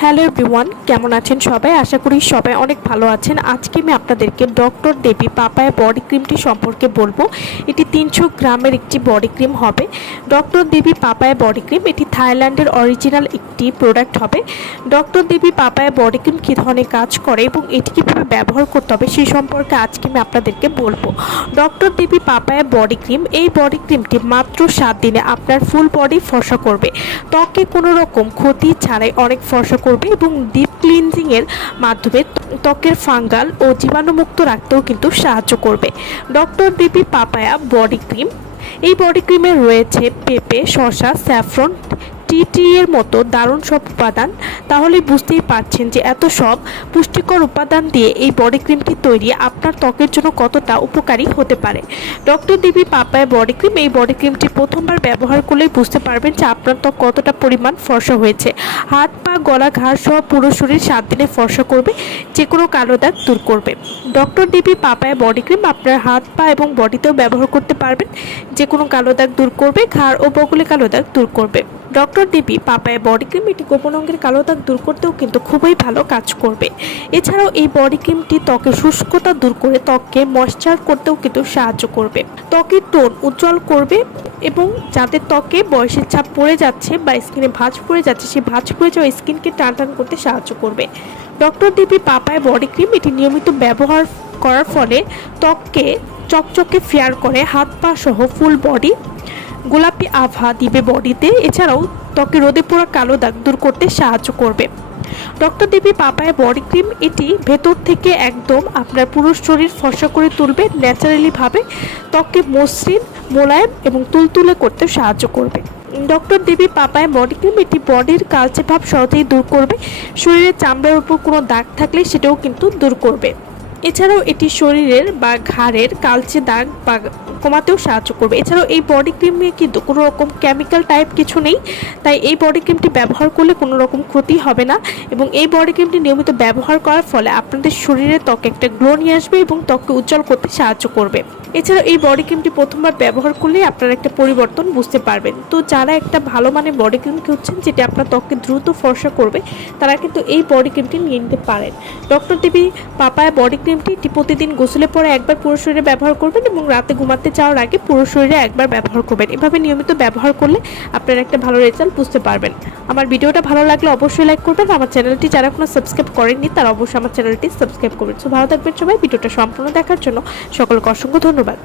Hello everyone, কেমন আছেন সবাই? আশা করি সবাই অনেক ভালো আছেন। আজকে আমি আপনাদেরকে ডক্টর দেবী পাপায় বডি ক্রিমটি সম্পর্কে বলব। এটি তিনশো গ্রামের একটি বডি ক্রিম হবে। Doctor Devi papaya body cream, এটি থাইল্যান্ডের অরিজিনাল একটি প্রোডাক্ট হবে। Doctor Devi papaya body cream কী ধরনের কাজ করে এবং এটি কীভাবে ব্যবহার করতে হবে সেই সম্পর্কে আজকে আমি আপনাদেরকে বলব। Doctor Devi papaya body cream, এই বডি ক্রিমটি মাত্র সাত দিনে আপনার ফুল বডি ফসা করবে। ত্বকে কোনো রকম ক্ষতি ছাড়াই অনেক ফর্সা করবে এবং ডিপ ক্লিনজিংয়ের মাধ্যমে ত্বকের ফাঙ্গাল ও জীবাণুমুক্ত রাখতেও কিন্তু সাহায্য করবে। Doctor BP papaya body cream এই বডি ক্রিমে রয়েছে পেঁপে, শসা স্যাফরন টিটি এর মতো দারুণ সব উপাদান, তাহলে বুঝতেই পারছেন যে এত সব পুষ্টিকর উপাদান দিয়ে এই বডি ক্রিমটি তৈরি আপনার ত্বকের জন্য কতটা উপকারী হতে পারে। Doctor Devi papaya body cream এই বডি ক্রিমটি প্রথমবার ব্যবহার করলেই বুঝতে পারবেন যে আপনার ত্বক কতটা পরিমাণ ফর্সা হয়েছে। হাত, পা, গলা ঘাড় সহ পুরো শরীর সাত দিনে ফর্সা করবে যে কোনো কালো দাগ দূর করবে। Doctor Devi papaya body cream আপনার হাত, পা এবং বডিতেও ব্যবহার করতে পারবেন যে কোনো কালো দাগ দূর করবে, ঘাড় ও বগলে কালো দাগ দূর করবে। Doctor Devi papaya body cream এটি গোপন অঙ্গের কালো দাগ দূর করতেও কিন্তু খুবই ভালো কাজ করবে। এছাড়াও এই বডি ক্রিমটি ত্বকের শুষ্কতা দূর করে ত্বককে ময়শ্চার করতেও কিন্তু সাহায্য করবে। ত্বকের টোন উজ্জ্বল করবে এবং যাদের ত্বকে বয়সের ছাপ পড়ে যাচ্ছে বা স্কিনে ভাঁজ পড়ে যাচ্ছে, সেই ভাঁজ পড়ে যাওয়া স্কিনকে টান টান করতে সাহায্য করবে। Doctor Devi papaya body cream এটি নিয়মিত ব্যবহার করার ফলে ত্বককে চকচকে ফেয়ার করে, হাত পা সহ ফুল বডি গোলাপি আভা দিবে বডিতে। এছাড়াও ত্বকে রোদে পোড়া কালো দাগ দূর করতে সাহায্য করবে। Doctor Devi papaya body cream, এটি ভেতর থেকে একদম আপনার পুরো শরীর ফর্সা করে তুলবে ন্যাচারালিভাবে ত্বককে মসৃণ, মোলায়েম এবং তুলতুলে করতে সাহায্য করবে। Doctor Devi papaya body cream, এটি বডির কালচে ভাব সহজেই দূর করবে। শরীরের চামড়ার উপর কোনো দাগ থাকলে সেটাও কিন্তু দূর করবে। এছাড়াও এটি শরীরের বা ঘাড়ের কালচে দাগ বা কমাতেও সাহায্য করবে। এছাড়াও এই বডি ক্রিমে কিন্তু কোনো রকম কেমিক্যাল টাইপ কিছু নেই, তাই এই বডি ক্রিমটি ব্যবহার করলে কোনো রকম ক্ষতি হবে না এবং এই বডি ক্রিমটি নিয়মিত ব্যবহার করার ফলে আপনাদের শরীরে ত্বকে একটা গ্লো নিয়ে আসবে এবং ত্বককে উজ্জ্বল করতে সাহায্য করবে। এছাড়াও এই বডি ক্রিমটি প্রথমবার ব্যবহার করলেই আপনারা একটা পরিবর্তন বুঝতে পারবেন। তো যারা একটা ভালো মানের বডি ক্রিম খুঁজছেন, যেটি আপনার ত্বককে দ্রুত ফর্সা করবে, তারা কিন্তু এই বডি ক্রিমটি নিয়ে নিতে পারেন। ডক্টর দেবী পাপায়া বডি ক্রিমটি প্রতিদিন গোসলে পরে একবার পুরো শরীরে ব্যবহার করবেন এবং রাতে ঘুমাতে যাওয়ার আগে পুরো শরীরে একবার ব্যবহার করবেন। এভাবে নিয়মিত ব্যবহার করলে আপনারা একটা ভালো রেজাল্ট বুঝতে পারবেন। আমার ভিডিওটা ভালো লাগলে অবশ্যই লাইক করবেন। আমার চ্যানেলটি যারা কোনো সাবস্ক্রাইব করেননি, তারা অবশ্যই আমার চ্যানেলটি সাবস্ক্রাইব করবেন। সো ভালো থাকবেন সবাই। ভিডিওটা সম্পূর্ণ দেখার জন্য সকলকে অসংখ্য ধন্যবাদ।